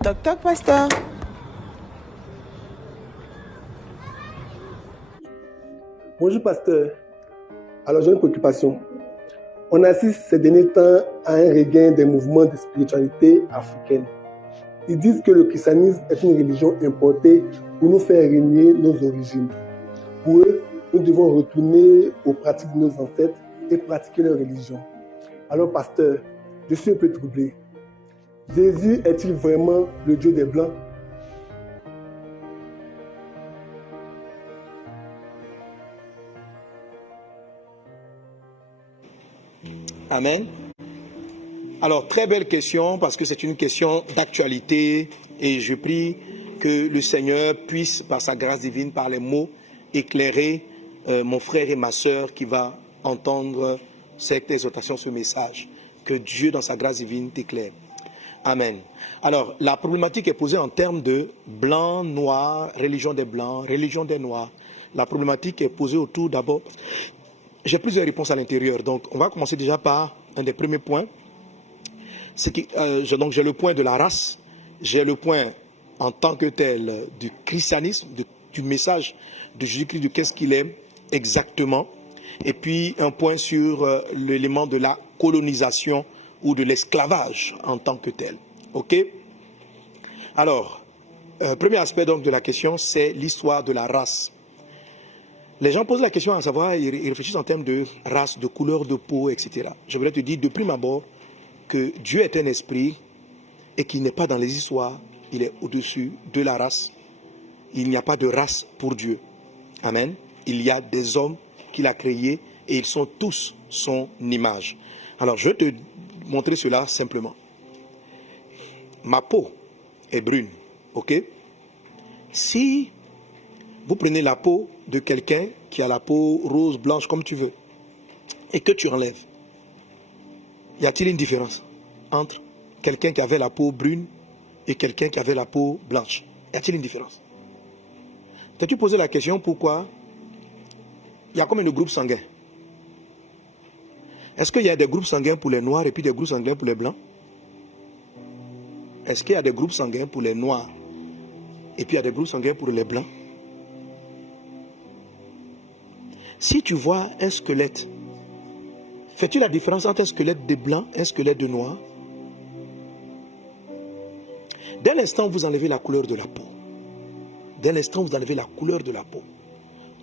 Toc toc, pasteur. Bonjour pasteur. Alors j'ai une préoccupation. On assiste ces derniers temps à un regain des mouvements de spiritualité africaine. Ils disent que le christianisme est une religion importée pour nous faire régner nos origines. Pour eux, nous devons retourner aux pratiques de nos ancêtres et pratiquer leur religion. Alors pasteur, je suis un peu troublé. Jésus est-il vraiment le Dieu des Blancs? Amen. Alors, très belle question parce que c'est une question d'actualité et je prie que le Seigneur puisse, par sa grâce divine, par les mots, éclairer mon frère et ma sœur qui va entendre cette exhortation, ce message. Que Dieu, dans sa grâce divine, t'éclaire. Amen. Alors, la problématique est posée en termes de blanc, noir, religion des blancs, religion des noirs. La problématique est posée autour d'abord. J'ai plusieurs réponses à l'intérieur. Donc, on va commencer déjà par un des premiers points. Donc, j'ai le point de la race. J'ai le point en tant que tel du christianisme, du message de Jésus-Christ, de qu'est-ce qu'il est exactement. Et puis, un point sur l'élément de la colonisation ou de l'esclavage en tant que tel. OK? Alors, premier aspect donc de la question, c'est l'histoire de la race. Les gens posent la question à savoir, ils réfléchissent en termes de race, de couleur de peau, etc. Je voudrais te dire de prime abord que Dieu est un esprit et qu'il n'est pas dans les histoires, il est au-dessus de la race. Il n'y a pas de race pour Dieu. Amen. Il y a des hommes qu'il a créés et ils sont tous son image. Alors, je vais te montrer cela simplement. Ma peau est brune, ok? Si vous prenez la peau de quelqu'un qui a la peau rose, blanche, comme tu veux, et que tu enlèves, y a-t-il une différence entre quelqu'un qui avait la peau brune et quelqu'un qui avait la peau blanche? Y a-t-il une différence? T'as-tu posé la question pourquoi il y a combien de groupes sanguins? Est-ce qu'il y a des groupes sanguins pour les noirs et puis des groupes sanguins pour les blancs? Est-ce qu'il y a des groupes sanguins pour les noirs et puis il y a des groupes sanguins pour les blancs? Si tu vois un squelette, fais-tu la différence entre un squelette de blanc et un squelette de noir? Dès l'instant où vous enlevez la couleur de la peau, dès l'instant où vous enlevez la couleur de la peau,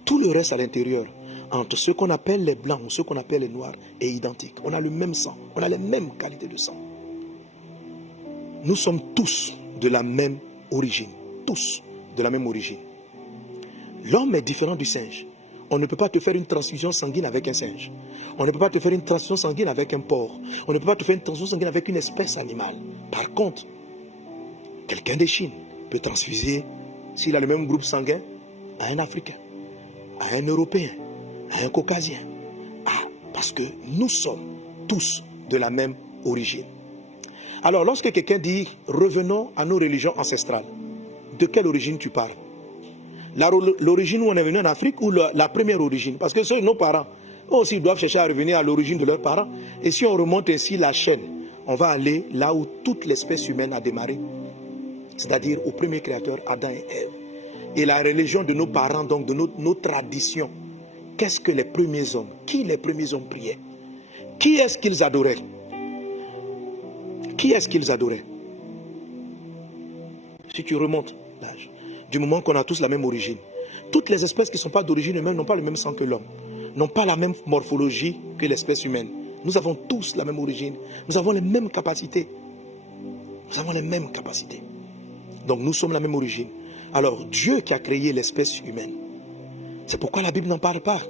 tout le reste à l'intérieur, entre ce qu'on appelle les blancs ou ce qu'on appelle les noirs, est identique. On a le même sang, on a les mêmes qualités de sang. Nous sommes tous de la même origine, tous de la même origine. L'homme est différent du singe. On ne peut pas te faire une transfusion sanguine avec un singe. On ne peut pas te faire une transfusion sanguine avec un porc. On ne peut pas te faire une transfusion sanguine avec une espèce animale. Par contre, quelqu'un de Chine peut transfuser, s'il a le même groupe sanguin, à un Africain, à un Européen, à un Caucasien. Parce que nous sommes tous de la même origine. Alors, lorsque quelqu'un dit « revenons à nos religions ancestrales », de quelle origine tu parles? L'origine où on est venu en Afrique ou la première origine? Parce que ceux nos parents aussi doivent chercher à revenir à l'origine de leurs parents. Et si on remonte ainsi la chaîne, on va aller là où toute l'espèce humaine a démarré. C'est-à-dire au premier créateur, Adam et Ève. Et la religion de nos parents, donc de nos traditions. Qu'est-ce que les premiers hommes? Qui les premiers hommes priaient? Qui est-ce qu'ils adoraient? Qui est-ce qu'ils adoraient? Si tu remontes l'âge, du moment qu'on a tous la même origine, toutes les espèces qui ne sont pas d'origine humaine n'ont pas le même sang que l'homme, n'ont pas la même morphologie que l'espèce humaine. Nous avons tous la même origine, nous avons les mêmes capacités. Nous avons les mêmes capacités. Donc nous sommes la même origine. Alors Dieu qui a créé l'espèce humaine, c'est pourquoi la Bible n'en parle pas.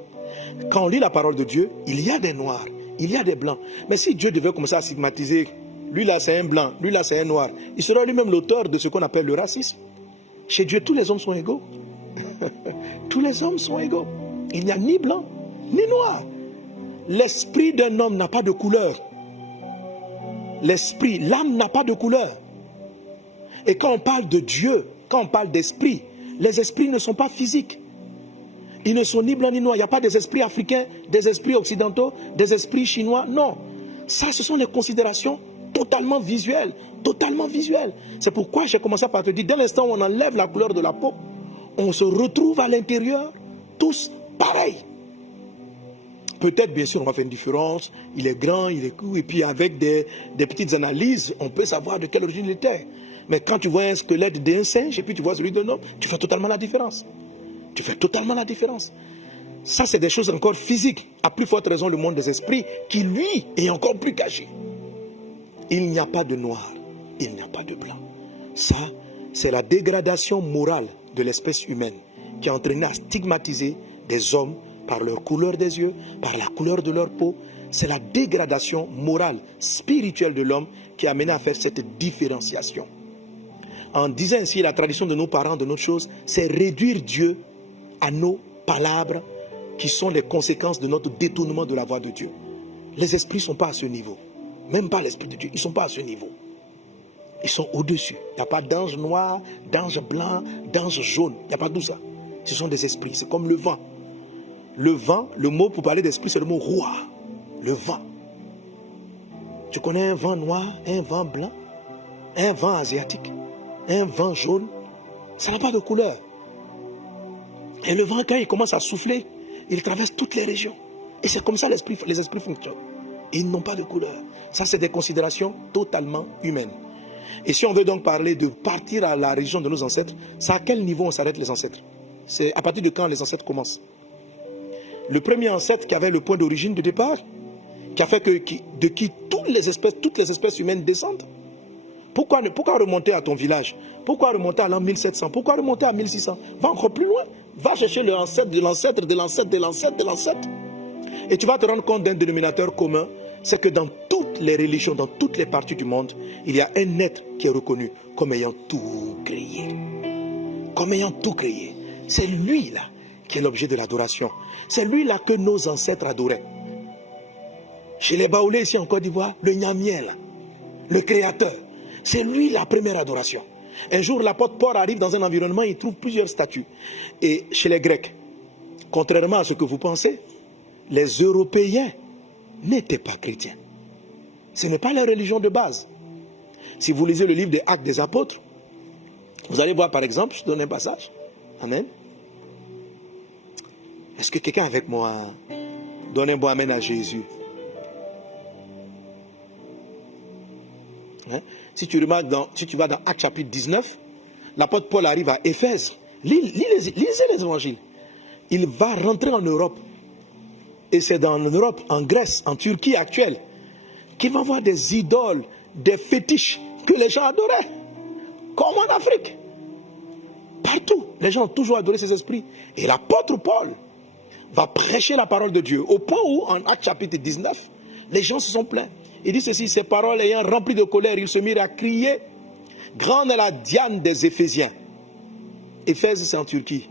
Quand on lit la parole de Dieu, il y a des noirs, il y a des blancs. Mais si Dieu devait commencer à stigmatiser, lui là c'est un blanc, lui là c'est un noir, il serait lui-même l'auteur de ce qu'on appelle le racisme. Chez Dieu, tous les hommes sont égaux. Tous les hommes sont égaux. Il n'y a ni blanc, ni noir. L'esprit d'un homme n'a pas de couleur. L'esprit, l'âme n'a pas de couleur. Et quand on parle de Dieu, quand on parle d'esprit, les esprits ne sont pas physiques. Ils ne sont ni blancs ni noirs. Il n'y a pas des esprits africains, des esprits occidentaux, des esprits chinois. Non. Ça, ce sont les considérations totalement visuel. Totalement visuel. C'est pourquoi j'ai commencé par te dire, dès l'instant où on enlève la couleur de la peau, on se retrouve à l'intérieur tous pareils. Peut-être, bien sûr, on va faire une différence. Il est grand, il est court. Et puis, avec des petites analyses, on peut savoir de quelle origine il était. Mais quand tu vois un squelette d'un singe et puis tu vois celui d'un homme, tu fais totalement la différence. Tu fais totalement la différence. Ça, c'est des choses encore physiques. À plus forte raison, le monde des esprits, qui, lui, est encore plus caché. Il n'y a pas de noir. Il n'y a pas de blanc. Ça, c'est la dégradation morale de l'espèce humaine qui a entraîné à stigmatiser des hommes par leur couleur des yeux, par la couleur de leur peau. C'est la dégradation morale, spirituelle de l'homme qui a amené à faire cette différenciation. En disant ainsi, la tradition de nos parents, de notre chose, c'est réduire Dieu à nos palabres qui sont les conséquences de notre détournement de la voie de Dieu. Les esprits ne sont pas à ce niveau. Même pas l'esprit de Dieu, ils ne sont pas à ce niveau. Ils sont au-dessus. Il n'y a pas d'ange noir, d'ange blanc, d'ange jaune. Il n'y a pas tout ça. Ce sont des esprits. C'est comme le vent. Le vent, le mot pour parler d'esprit, c'est le mot roi. Le vent. Tu connais un vent noir, un vent blanc, un vent asiatique, un vent jaune. Ça n'a pas de couleur. Et le vent, quand il commence à souffler, il traverse toutes les régions. Et c'est comme ça que les esprits fonctionnent. Ils n'ont pas de couleur. Ça, c'est des considérations totalement humaines. Et si on veut donc parler de partir à la religion de nos ancêtres, c'est à quel niveau on s'arrête les ancêtres? C'est à partir de quand les ancêtres commencent? Le premier ancêtre qui avait le point d'origine de départ, qui a fait de qui toutes les espèces humaines descendent. Pourquoi remonter à ton village? Pourquoi remonter à l'an 1700? Pourquoi remonter à 1600? Va encore plus loin. Va chercher l'ancêtre de l'ancêtre de l'ancêtre de l'ancêtre de l'ancêtre. Et tu vas te rendre compte d'un dénominateur commun, c'est que dans toutes les religions, dans toutes les parties du monde, il y a un être qui est reconnu comme ayant tout créé. Comme ayant tout créé. C'est lui-là qui est l'objet de l'adoration. C'est lui-là que nos ancêtres adoraient. Chez les Baoulés, ici en Côte d'Ivoire, le Nyamiel, le créateur, c'est lui la première adoration. Un jour, l'apôtre Paul arrive dans un environnement, il trouve plusieurs statues. Et chez les Grecs, contrairement à ce que vous pensez, les Européens n'étaient pas chrétiens. Ce n'est pas leur religion de base. Si vous lisez le livre des Actes des Apôtres, vous allez voir par exemple, je donne un passage. Amen. Est-ce que quelqu'un avec moi donne un bon amen à Jésus? Hein? Si tu vas dans Actes chapitre 19, l'apôtre Paul arrive à Éphèse. Lisez les évangiles. Il va rentrer en Europe. Et c'est dans l'Europe, en Grèce, en Turquie actuelle, qu'il va voir des idoles, des fétiches que les gens adoraient. Comme en Afrique. Partout, les gens ont toujours adoré ces esprits. Et l'apôtre Paul va prêcher la parole de Dieu. Au point où, en Actes chapitre 19, les gens se sont plaints. Il dit ceci, ces paroles ayant rempli de colère, ils se mirent à crier, grande est la Diane des Éphésiens. Éphèse, c'est en Turquie.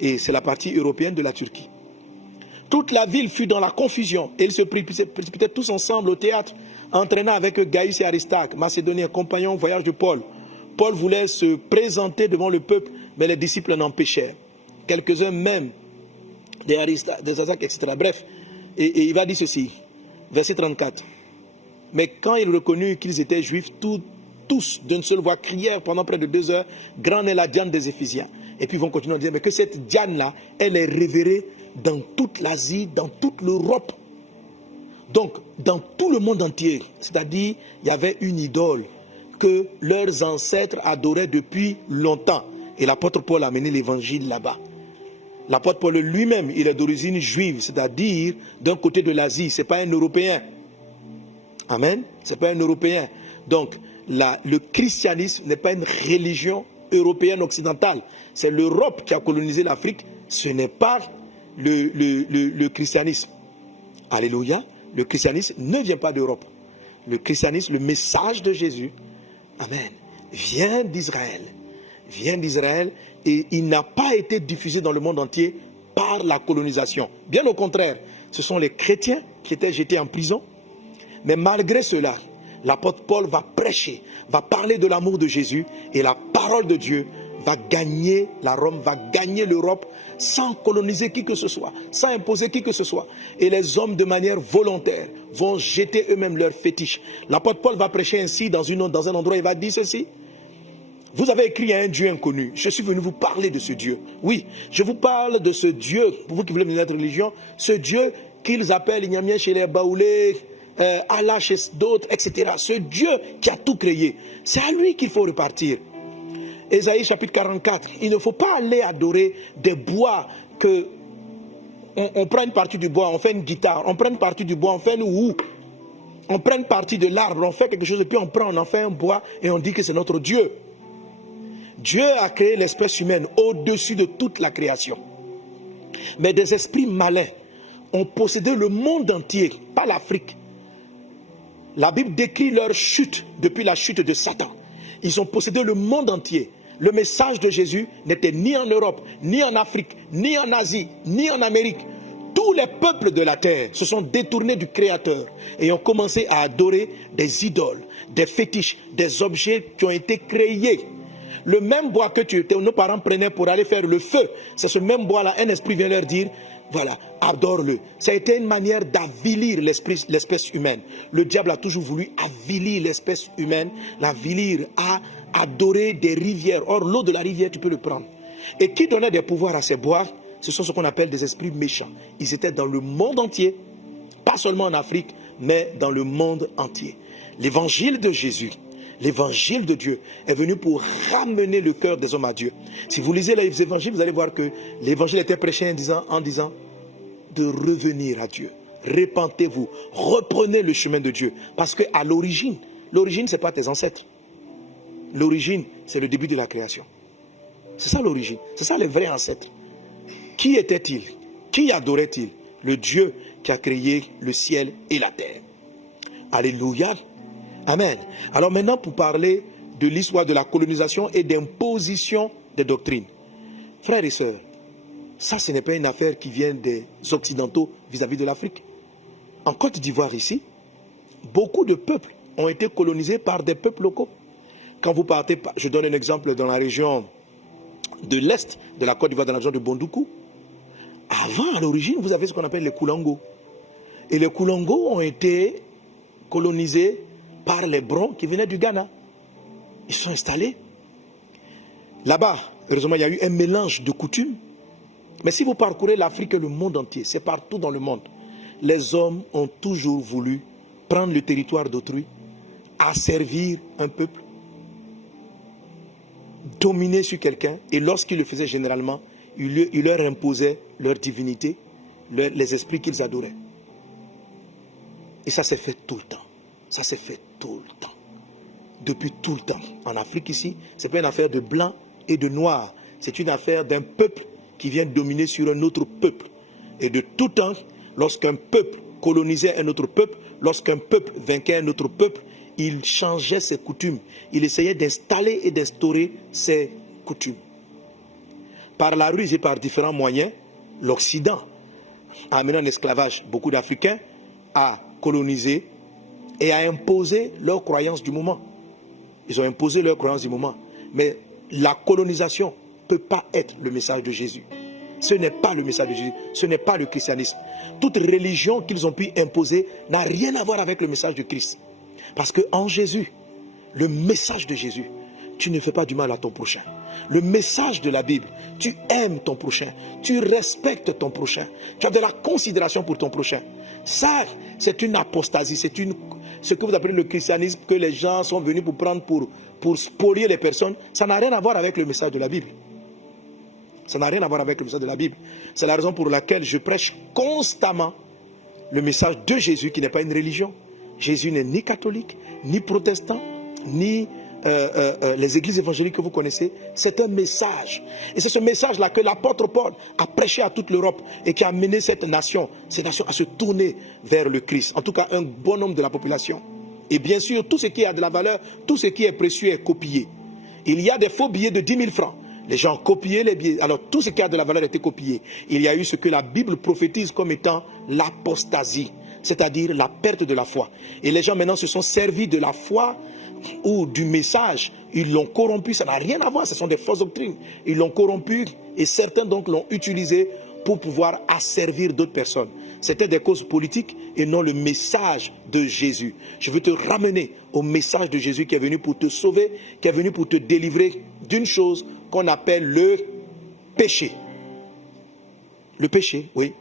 Et c'est la partie européenne de la Turquie. Toute la ville fut dans la confusion. Et ils se précipitaient tous ensemble au théâtre, entraînant avec eux Gaius et Aristarque, Macédoniens, compagnons au voyage de Paul. Paul voulait se présenter devant le peuple, mais les disciples l'empêchèrent. Quelques-uns même, des Aristarque, des Aristarque, etc. Bref, et il va dire ceci, verset 34. Mais quand il reconnut qu'ils étaient juifs, tous d'une seule voix crièrent pendant près de 2 heures, grande est la Diane des Éphésiens. Et puis ils vont continuer à dire, mais que cette Diane-là, elle est révérée dans toute l'Asie, dans toute l'Europe. Donc, dans tout le monde entier. C'est-à-dire, il y avait une idole que leurs ancêtres adoraient depuis longtemps. Et l'apôtre Paul a amené l'évangile là-bas. L'apôtre Paul lui-même, il est d'origine juive, c'est-à-dire d'un côté de l'Asie. Ce n'est pas un Européen. Amen. Ce n'est pas un Européen. Donc, le christianisme n'est pas une religion européenne occidentale. C'est l'Europe qui a colonisé l'Afrique. Ce n'est pas le christianisme. Alléluia. Le christianisme ne vient pas d'Europe. Le christianisme, le message de Jésus, amen, vient d'Israël. Vient d'Israël et il n'a pas été diffusé dans le monde entier par la colonisation. Bien au contraire, ce sont les chrétiens qui étaient jetés en prison. Mais malgré cela, l'apôtre Paul va prêcher, va parler de l'amour de Jésus et la parole de Dieu va gagner, la Rome va gagner l'Europe sans coloniser qui que ce soit, sans imposer qui que ce soit. Et les hommes, de manière volontaire, vont jeter eux-mêmes leurs fétiches. L'apôtre Paul va prêcher ainsi dans un endroit, il va dire ceci. Vous avez écrit à un Dieu inconnu. Je suis venu vous parler de ce Dieu. Oui, je vous parle de ce Dieu, pour vous qui voulez mener notre religion, ce Dieu qu'ils appellent Ignamien chez les Baoulés, Allah chez d'autres, etc. Ce Dieu qui a tout créé. C'est à lui qu'il faut repartir. Ésaïe chapitre 44, il ne faut pas aller adorer des bois que on prend une partie du bois, on fait une guitare, on prend une partie du bois, on fait une roue, on prend une partie de l'arbre, on fait quelque chose et puis on en fait un bois et on dit que c'est notre Dieu. Dieu a créé l'espèce humaine au-dessus de toute la création. Mais des esprits malins ont possédé le monde entier, pas l'Afrique. La Bible décrit leur chute depuis la chute de Satan. Ils ont possédé le monde entier. Le message de Jésus n'était ni en Europe, ni en Afrique, ni en Asie, ni en Amérique. Tous les peuples de la terre se sont détournés du Créateur et ont commencé à adorer des idoles, des fétiches, des objets qui ont été créés. Le même bois que nos parents prenaient pour aller faire le feu, c'est ce même bois-là, un esprit vient leur dire, voilà, adore-le. Ça a été une manière d'avilir l'espèce humaine. Le diable a toujours voulu avilir l'espèce humaine, l'avilir à adorer des rivières. Or, l'eau de la rivière, tu peux le prendre. Et qui donnait des pouvoirs à ces bois? Ce sont ce qu'on appelle des esprits méchants. Ils étaient dans le monde entier, pas seulement en Afrique, mais dans le monde entier. L'évangile de Jésus, l'évangile de Dieu est venu pour ramener le cœur des hommes à Dieu. Si vous lisez les évangiles, vous allez voir que l'évangile était prêché en disant de revenir à Dieu. Repentez-vous, reprenez le chemin de Dieu. Parce qu'à l'origine, ce n'est pas tes ancêtres. L'origine, c'est le début de la création. C'est ça l'origine, c'est ça les vrais ancêtres. Qui était-il? Qui adorait-il? Le Dieu qui a créé le ciel et la terre. Alléluia. Amen. Alors maintenant, pour parler de l'histoire de la colonisation et d'imposition des doctrines. Frères et sœurs, ça, ce n'est pas une affaire qui vient des Occidentaux vis-à-vis de l'Afrique. En Côte d'Ivoire, ici, beaucoup de peuples ont été colonisés par des peuples locaux. Quand vous partez, je donne un exemple dans la région de l'Est de la Côte d'Ivoire, dans la région de Bondoukou. Avant, à l'origine, vous avez ce qu'on appelle les Koulangos. Et les Koulangos ont été colonisés par les Brons qui venaient du Ghana. Ils sont installés. Là-bas, heureusement, il y a eu un mélange de coutumes. Mais si vous parcourez l'Afrique et le monde entier, c'est partout dans le monde, les hommes ont toujours voulu prendre le territoire d'autrui, asservir un peuple, dominer sur quelqu'un, et lorsqu'ils le faisaient généralement, ils leur imposaient leur divinité, les esprits qu'ils adoraient. Et ça s'est fait tout le temps. Ça s'est fait tout le temps. Depuis tout le temps. En Afrique ici, ce n'est pas une affaire de blanc et de noir. C'est une affaire d'un peuple qui vient dominer sur un autre peuple. Et de tout temps, lorsqu'un peuple colonisait un autre peuple, lorsqu'un peuple vainquait un autre peuple, il changeait ses coutumes. Il essayait d'installer et d'instaurer ses coutumes. Par la ruse et par différents moyens, l'Occident a amené en esclavage beaucoup d'Africains, a colonisé et a imposé leurs croyances du moment. Ils ont imposé leurs croyances du moment. Mais la colonisation ne peut pas être le message de Jésus. Ce n'est pas le message de Jésus. Ce n'est pas le christianisme. Toute religion qu'ils ont pu imposer n'a rien à voir avec le message de Christ. Parce qu'en Jésus, le message de Jésus, tu ne fais pas du mal à ton prochain. Le message de la Bible, tu aimes ton prochain, tu respectes ton prochain, tu as de la considération pour ton prochain. Ça, c'est une apostasie, c'est ce que vous appelez le christianisme, que les gens sont venus pour prendre pour spolier les personnes. Ça n'a rien à voir avec le message de la Bible. Ça n'a rien à voir avec le message de la Bible. C'est la raison pour laquelle je prêche constamment le message de Jésus qui n'est pas une religion. Jésus n'est ni catholique, ni protestant, ni les églises évangéliques que vous connaissez. C'est un message. Et c'est ce message-là que l'apôtre Paul a prêché à toute l'Europe et qui a amené ces nations à se tourner vers le Christ. En tout cas, un bon nombre de la population. Et bien sûr, tout ce qui a de la valeur, tout ce qui est précieux est copié. Il y a des faux billets de 10 000 francs. Les gens ont copié les billets. Alors, tout ce qui a de la valeur a été copié. Il y a eu ce que la Bible prophétise comme étant l'apostasie, c'est-à-dire la perte de la foi. Et les gens maintenant se sont servis de la foi ou du message Ils l'ont corrompu, ça n'a rien à voir, ce sont des fausses doctrines. Ils l'ont corrompu et certains donc l'ont utilisé pour pouvoir asservir d'autres personnes. C'était des causes politiques et non le message de Jésus. Je veux te ramener au message de Jésus qui est venu pour te sauver, qui est venu pour te délivrer d'une chose qu'on appelle le péché. Le péché, oui.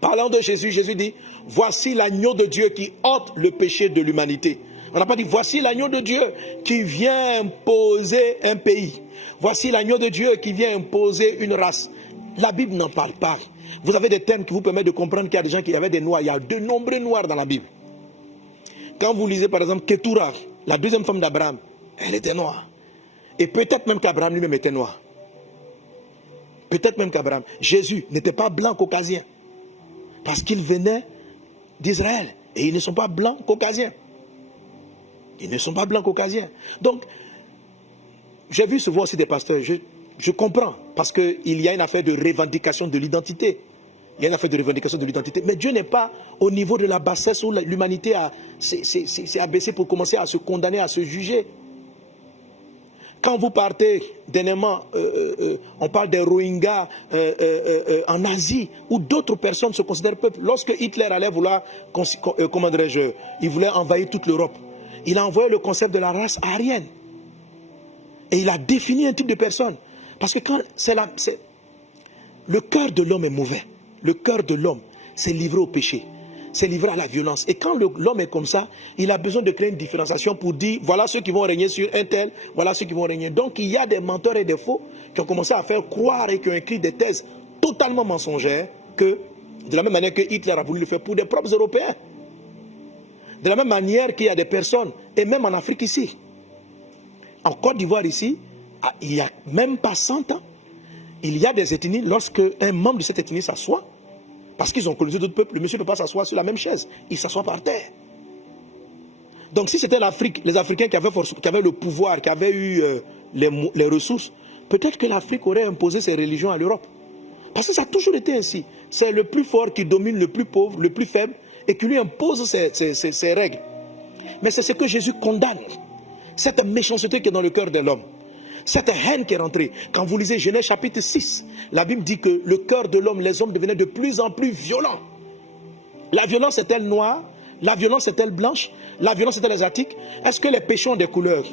Parlant de Jésus, Jésus dit, voici l'agneau de Dieu qui ôte le péché de l'humanité. On n'a pas dit, voici l'agneau de Dieu qui vient imposer un pays. Voici l'agneau de Dieu qui vient imposer une race. La Bible n'en parle pas. Vous avez des termes qui vous permettent de comprendre qu'il y a des gens qui avaient des noirs. Il y a de nombreux noirs dans la Bible. Quand vous lisez par exemple Ketura, la deuxième femme d'Abraham, elle était noire. Et peut-être même qu'Abraham lui-même était noir. Peut-être même qu'Abraham. Jésus n'était pas blanc caucasien. Parce qu'il venait d'Israël. Et ils ne sont pas blancs caucasiens. Ils ne sont pas blancs caucasiens. Donc, j'ai vu souvent aussi des pasteurs. Je comprends. Parce qu'il y a une affaire de revendication de l'identité. Il y a une affaire de revendication de l'identité. Mais Dieu n'est pas au niveau de la bassesse où l'humanité s'est abaissée pour commencer à se condamner, à se juger. Quand vous partez, dernièrement, on parle des Rohingyas en Asie, où d'autres personnes se considèrent peuple. Lorsque Hitler allait vouloir, comment dirais-je, il voulait envahir toute l'Europe, il a envoyé le concept de la race aryenne. Et il a défini un type de personne. Parce que quand le cœur de l'homme est mauvais, le cœur de l'homme s'est livré au péché. C'est livré à la violence. Et quand l'homme est comme ça, il a besoin de créer une différenciation pour dire, voilà ceux qui vont régner sur un tel, voilà ceux qui vont régner. Donc il y a des menteurs et des faux qui ont commencé à faire croire et qui ont écrit des thèses totalement mensongères que, de la même manière que Hitler a voulu le faire pour des propres Européens. De la même manière qu'il y a des personnes, et même en Afrique ici, en Côte d'Ivoire ici, il n'y a même pas 100 ans, il y a des ethnies, lorsque un membre de cette ethnie s'assoit, parce qu'ils ont colonisé d'autres peuples, le monsieur ne peut pas s'asseoir sur la même chaise. Il s'assoit par terre. Donc si c'était l'Afrique, les Africains qui avaient le pouvoir, qui avaient eu les ressources, peut-être que l'Afrique aurait imposé ses religions à l'Europe. Parce que ça a toujours été ainsi. C'est le plus fort qui domine le plus pauvre, le plus faible, et qui lui impose ses règles. Mais c'est ce que Jésus condamne. Cette méchanceté qui est dans le cœur de l'homme. Cette haine qui est rentrée. Quand vous lisez Genèse chapitre 6, la Bible dit que le cœur de l'homme, les hommes devenaient de plus en plus violents. La violence est-elle noire? La violence est-elle blanche? La violence est-elle asiatique? Est-ce que les péchés ont des couleurs?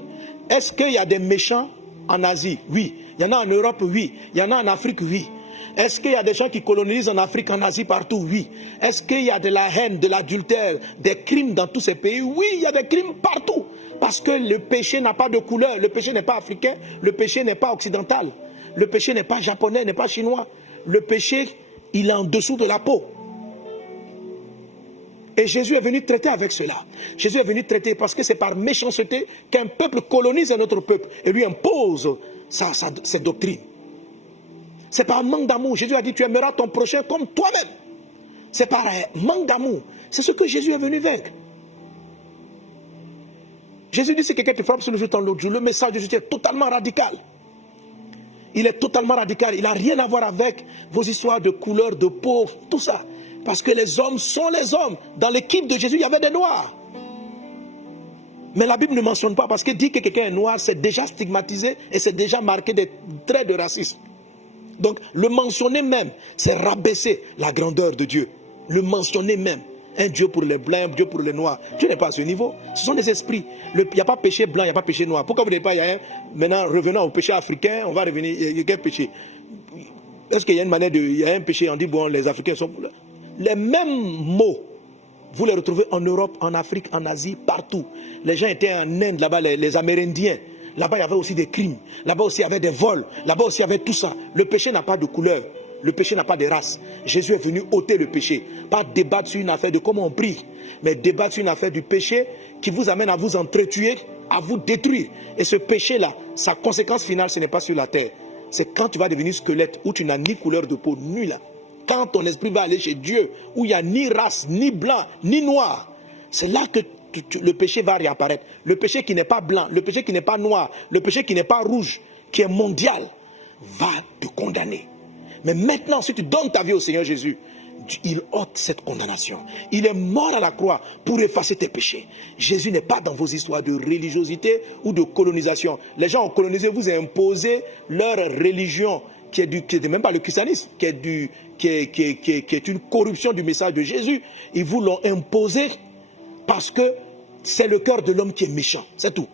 Est-ce qu'il y a des méchants en Asie? Oui. Il y en a en Europe? Oui. Il y en a en Afrique? Oui. Est-ce qu'il y a des gens qui colonisent en Afrique, en Asie, partout? Oui. Est-ce qu'il y a de la haine, de l'adultère, des crimes dans tous ces pays? Oui, il y a des crimes partout. Parce que le péché n'a pas de couleur. Le péché n'est pas africain. Le péché n'est pas occidental. Le péché n'est pas japonais, n'est pas chinois. Le péché, il est en dessous de la peau. Et Jésus est venu traiter avec cela. Jésus est venu traiter parce que c'est par méchanceté qu'un peuple colonise un autre peuple et lui impose ses doctrines. C'est par manque d'amour. Jésus a dit, tu aimeras ton prochain comme toi-même. C'est par manque d'amour. C'est ce que Jésus est venu vaincre. Jésus dit, si quelqu'un te frappe sur le genou dans l'autre jour, le message de Jésus est totalement radical. Il est totalement radical. Il n'a rien à voir avec vos histoires de couleur, de peau, tout ça. Parce que les hommes sont les hommes. Dans l'équipe de Jésus, il y avait des noirs. Mais la Bible ne mentionne pas, parce que dire que quelqu'un est noir, c'est déjà stigmatisé et c'est déjà marqué des traits de racisme. Donc, le mentionner même, c'est rabaisser la grandeur de Dieu. Le mentionner même. Un Dieu pour les blancs, un Dieu pour les noirs. Dieu n'est pas à ce niveau. Ce sont des esprits. Il n'y a pas péché blanc, il n'y a pas péché noir. Pourquoi vous ne dites pas, maintenant, revenons au péché africain, on va revenir, il y a quel péché? Est-ce qu'il y a une manière il y a un péché, on dit, bon, les Africains sont... Les mêmes mots, vous les retrouvez en Europe, en Afrique, en Asie, partout. Les gens étaient en Inde, là-bas, les Amérindiens. Là-bas, il y avait aussi des crimes. Là-bas aussi, il y avait des vols. Là-bas aussi, il y avait tout ça. Le péché n'a pas de couleur. Le péché n'a pas de race. Jésus est venu ôter le péché. Pas débattre sur une affaire de comment on prie, mais débattre sur une affaire du péché qui vous amène à vous entretuer, à vous détruire. Et ce péché-là, sa conséquence finale, ce n'est pas sur la terre. C'est quand tu vas devenir squelette, où tu n'as ni couleur de peau, ni là. Quand ton esprit va aller chez Dieu, où il n'y a ni race, ni blanc, ni noir, c'est là que le péché va réapparaître. Le péché qui n'est pas blanc, le péché qui n'est pas noir, le péché qui n'est pas rouge, qui est mondial, va te condamner. Mais maintenant, si tu donnes ta vie au Seigneur Jésus, il ôte cette condamnation. Il est mort à la croix pour effacer tes péchés. Jésus n'est pas dans vos histoires de religiosité ou de colonisation. Les gens ont colonisé, vous avez imposé leur religion, qui est même pas le christianisme, qui est une corruption du message de Jésus. Ils vous l'ont imposé parce que c'est le cœur de l'homme qui est méchant, c'est tout.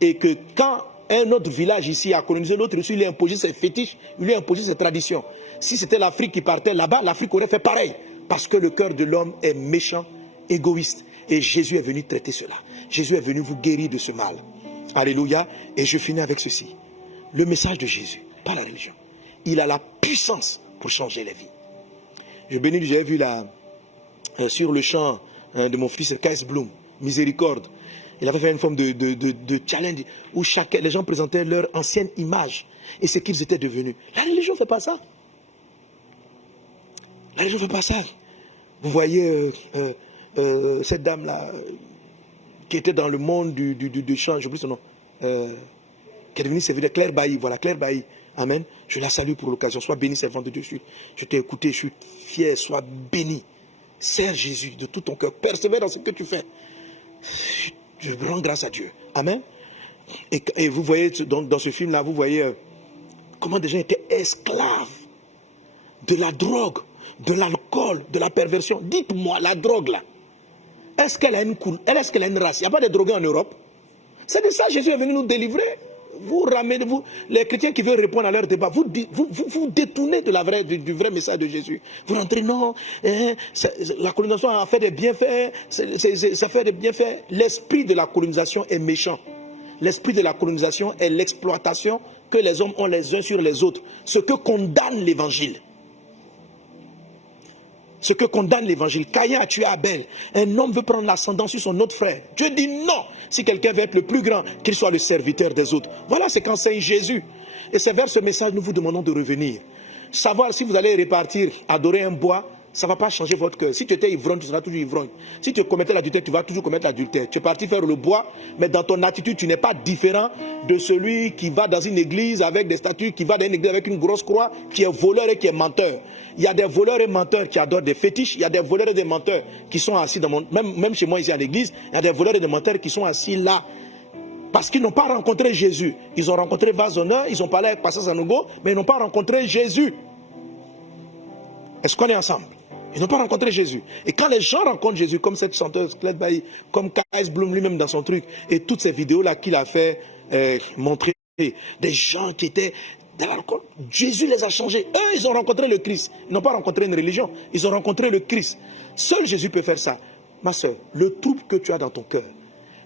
Et que quand un autre village ici a colonisé l'autre, il lui a imposé ses fétiches, il lui a imposé ses traditions. Si c'était l'Afrique qui partait là-bas, l'Afrique aurait fait pareil. Parce que le cœur de l'homme est méchant, égoïste. Et Jésus est venu traiter cela. Jésus est venu vous guérir de ce mal. Alléluia. Et je finis avec ceci. Le message de Jésus, pas la religion. Il a la puissance pour changer les vies. J'ai vu là, sur le champ de mon fils Kais Bloom, Miséricorde. Il avait fait une forme de challenge où les gens présentaient leur ancienne image et ce qu'ils étaient devenus. La religion ne fait pas ça. La religion ne fait pas ça. Vous voyez cette dame-là qui était dans le monde du chant, je n'oublie son nom, qui est devenue serviteur, Claire Bailly. Voilà, Claire Bailly. Amen. Je la salue pour l'occasion. Sois béni, servante de Dieu. Je t'ai écouté, je suis fier. Sois béni. Sers Jésus de tout ton cœur. Persévère dans ce que tu fais. Je rends grâce à Dieu. Amen. Et vous voyez, donc, dans ce film-là, vous voyez comment des gens étaient esclaves de la drogue, de l'alcool, de la perversion. Dites-moi, la drogue, là, est-ce qu'elle a une race? Il n'y a pas de drogués en Europe. C'est de ça que Jésus est venu nous délivrer. Vous ramenez, les chrétiens qui veulent répondre à leur débat, vous détournez du vrai message de Jésus. Vous rentrez, non, la colonisation a fait des bienfaits, ça fait des bienfaits. L'esprit de la colonisation est méchant. L'esprit de la colonisation est l'exploitation que les hommes ont les uns sur les autres. Ce que condamne l'évangile. Ce que condamne l'évangile. Caïn a tué Abel. Un homme veut prendre l'ascendant sur son autre frère. Dieu dit non. Si quelqu'un veut être le plus grand, qu'il soit le serviteur des autres. Voilà ce qu'enseigne Jésus. Et c'est vers ce message que nous vous demandons de revenir. Savoir si vous allez répartir, adorer un bois, ça ne va pas changer votre cœur. Si tu étais ivrogne, tu seras toujours ivrogne. Si tu commettais l'adultère, tu vas toujours commettre l'adultère. Tu es parti faire le bois, mais dans ton attitude, tu n'es pas différent de celui qui va dans une église avec des statues, qui va dans une église avec une grosse croix, qui est voleur et qui est menteur. Il y a des voleurs et menteurs qui adorent des fétiches. Il y a des voleurs et des menteurs qui sont assis même chez moi ici à l'église, il y a des voleurs et des menteurs qui sont assis là. Parce qu'ils n'ont pas rencontré Jésus. Ils ont rencontré Vazonneur, ils ont parlé avec Pasteur Sanogo, mais ils n'ont pas rencontré Jésus. Est-ce qu'on est ensemble? Ils n'ont pas rencontré Jésus. Et quand les gens rencontrent Jésus, comme cette chanteuse Claire Bailly, comme Kais Bloom lui-même dans son truc, et toutes ces vidéos-là qu'il a fait montrer, des gens qui étaient dans l'alcool, Jésus les a changés. Eux, ils ont rencontré le Christ. Ils n'ont pas rencontré une religion. Ils ont rencontré le Christ. Seul Jésus peut faire ça. Ma soeur, le trouble que tu as dans ton cœur,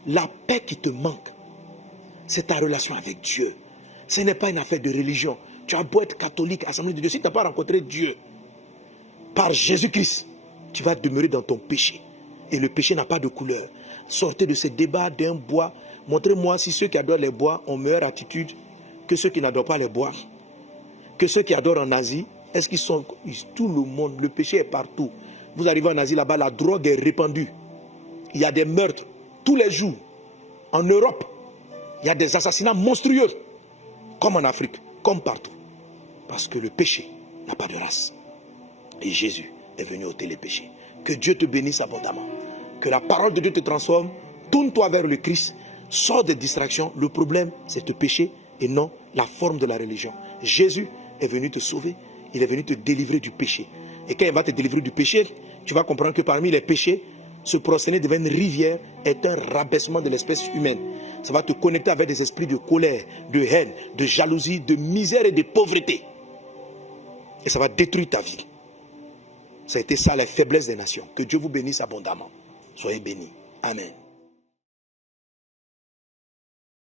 la paix qui te manque, c'est ta relation avec Dieu. Ce n'est pas une affaire de religion. Tu as beau être catholique, Assemblée de Dieu, si tu n'as pas rencontré Dieu, par Jésus-Christ, tu vas demeurer dans ton péché. Et le péché n'a pas de couleur. Sortez de ce débat d'un bois. Montrez-moi si ceux qui adorent les bois ont meilleure attitude que ceux qui n'adorent pas les bois. Que ceux qui adorent en Asie, est-ce qu'ils sont... Tout le monde, le péché est partout. Vous arrivez en Asie, là-bas, la drogue est répandue. Il y a des meurtres tous les jours. En Europe, il y a des assassinats monstrueux. Comme en Afrique, comme partout. Parce que le péché n'a pas de race. Et Jésus est venu ôter les péchés. Que Dieu te bénisse abondamment. Que la parole de Dieu te transforme. Tourne-toi vers le Christ. Sors des distractions. Le problème, c'est le péché et non la forme de la religion. Jésus est venu te sauver. Il est venu te délivrer du péché. Et quand il va te délivrer du péché, tu vas comprendre que parmi les péchés, se prosterner devant une rivière est un rabaissement de l'espèce humaine. Ça va te connecter avec des esprits de colère, de haine, de jalousie, de misère et de pauvreté. Et ça va détruire ta vie. Ça a été ça, la faiblesse des nations. Que Dieu vous bénisse abondamment. Soyez bénis. Amen.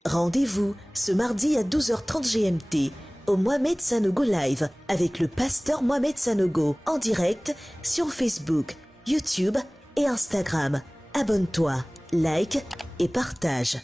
Rendez-vous ce mardi à 12h30 GMT au Mohamed Sanogo Live avec le pasteur Mohamed Sanogo en direct sur Facebook, YouTube et Instagram. Abonne-toi, like et partage.